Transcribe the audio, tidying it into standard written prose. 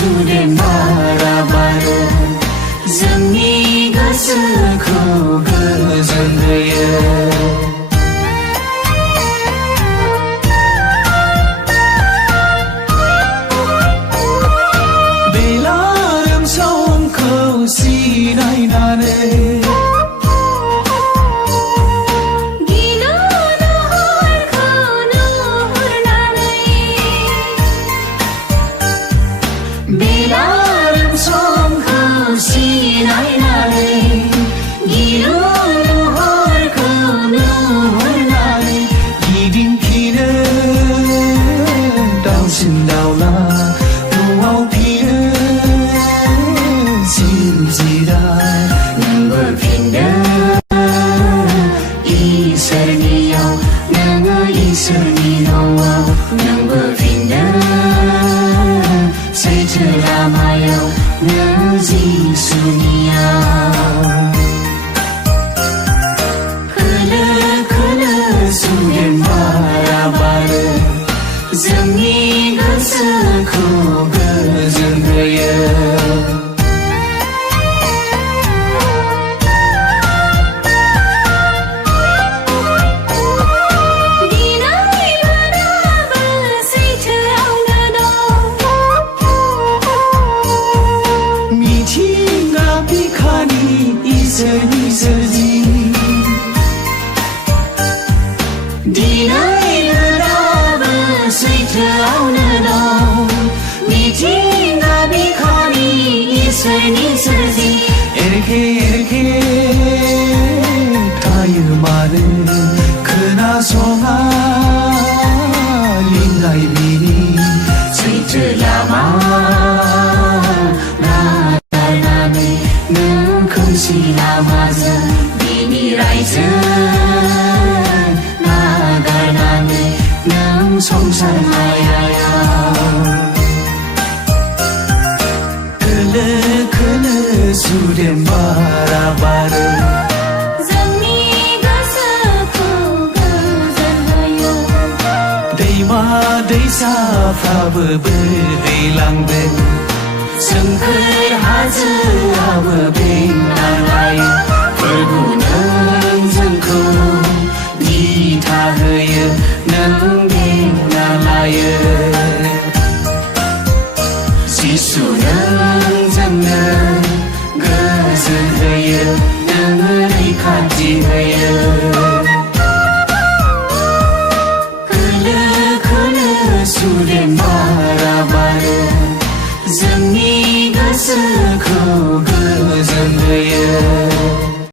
सुदेम बाराबारो जोंनि गोसोखौ गोजोन होयो। बेलारोम समखौ सिनायनानै बेलारोम समखौ सिनायनानै गिलु महरखौ नुहुरनानै गिदिंफिनो दाउसिन दाउला न'आव फैयो जिरा नोंबो फिनदो इसोरनियाव नोङो इसोरनि न'आव नोंबो फिनदो सैथो लामायाव नों जिसुनियाव खोलो खोलो सुदेम बारा बारो जोंनि गोसोखौ गोजोन होयो। इसोरनि सोरजि दिनैबो सैथोआवनो दं मिथिंगा बिखानि इसोरनि सोरजि एरखे एरखे थायो मानो खोनासङा लिंनाय बिनि सैथो लामा नागारनानै नों खोमसि लामाजों बिनि रायजो नागारनानै नों संसार मायायाव खोलो खोलो सुदेम बारा बारो जोंनि गोसोखौ गोजोन होयो। दैमा दैसाफ्राबो बोहैलांदों सोमखोर हाजोआबो बेंनालायो प्रभु नों जोंखौ दिथा होयो नों बेंना लायो जिसु नों जोंनो गोजोन होयो नों रैखाथि होयो। खोलो खोलो सुदेम बारा बारो जोंनि गोसोखौ गोजोन होयो।